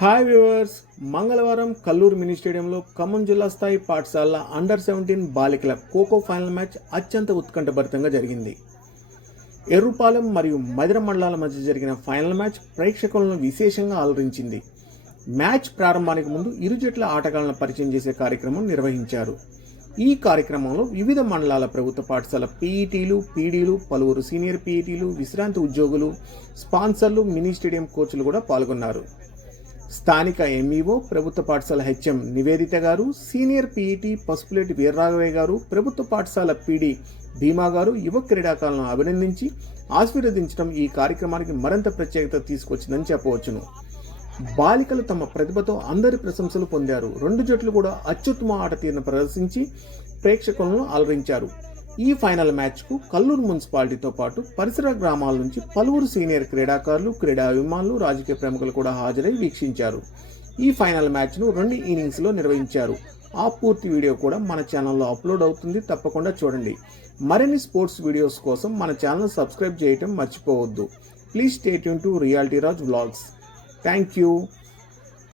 Hi viewers మంగళవారం Kalluru mini స్టేడియంలో ఖమ్మం జిల్లా స్థాయి పాఠశాల అండర్ సెవెంటీన్ బాలికల ఖోఖో ఫైనల్ మ్యాచ్ అత్యంత ఉత్కంఠభరితంగా జరిగింది. ఎర్రుపాలెం మరియు మధుర మండలాల మధ్య జరిగిన ఫైనల్ మ్యాచ్ ప్రేక్షకులను విశేషంగా ఆలరించింది మ్యాచ్ ప్రారంభానికి ముందు ఇరు జట్ల ఆటగాళ్ళను పరిచయం చేసే కార్యక్రమం నిర్వహించారు. ఈ కార్యక్రమంలో వివిధ మండలాల ప్రభుత్వ పాఠశాల పీఈటీలు పీడీలు పలువురు సీనియర్ పీఈటీలు విశ్రాంతి ఉద్యోగులు స్పాన్సర్లు మినీ స్టేడియం కోచ్లు కూడా పాల్గొన్నారు. స్థానిక ఎంఈఓ ప్రభుత్వ పాఠశాల HM Nivedita garu senior PET Pasupuleti Veerraghavaiah garu ప్రభుత్వ పాఠశాల పీడీ భీమా గారు యువ క్రీడాకారులను అభినందించి ఆశీర్వదించడం ఈ కార్యక్రమానికి మరింత ప్రత్యేకత తీసుకొచ్చిందని చెప్పవచ్చును. బాలికలు తమ ప్రతిభతో అందరి ప్రశంసలు పొందారు. రెండు జట్లు కూడా అత్యుత్తమ ఆట తీరును ప్రదర్శించి ప్రేక్షకులను అలరించారు. ఈ ఫైనల్ మ్యాచ్కు కల్లూరు మున్సిపాలిటీతో పాటు పరిసర గ్రామాల నుంచి పలువురు సీనియర్ క్రీడాకారులు క్రీడా అభిమానులు రాజకీయ ప్రముఖులు కూడా హాజరై వీక్షించారు. ఈ ఫైనల్ మ్యాచ్ను రెండు ఇన్నింగ్స్లో నిర్వహించారు. ఆ పూర్తి వీడియో కూడా మన ఛానల్లో అప్లోడ్ అవుతుంది. తప్పకుండా చూడండి. మరిన్ని స్పోర్ట్స్ వీడియోస్ కోసం మన ఛానల్ సబ్స్క్రైబ్ చేయటం మర్చిపోవద్దు. Please stay Yoon to reality Raj vlogs. Thank you.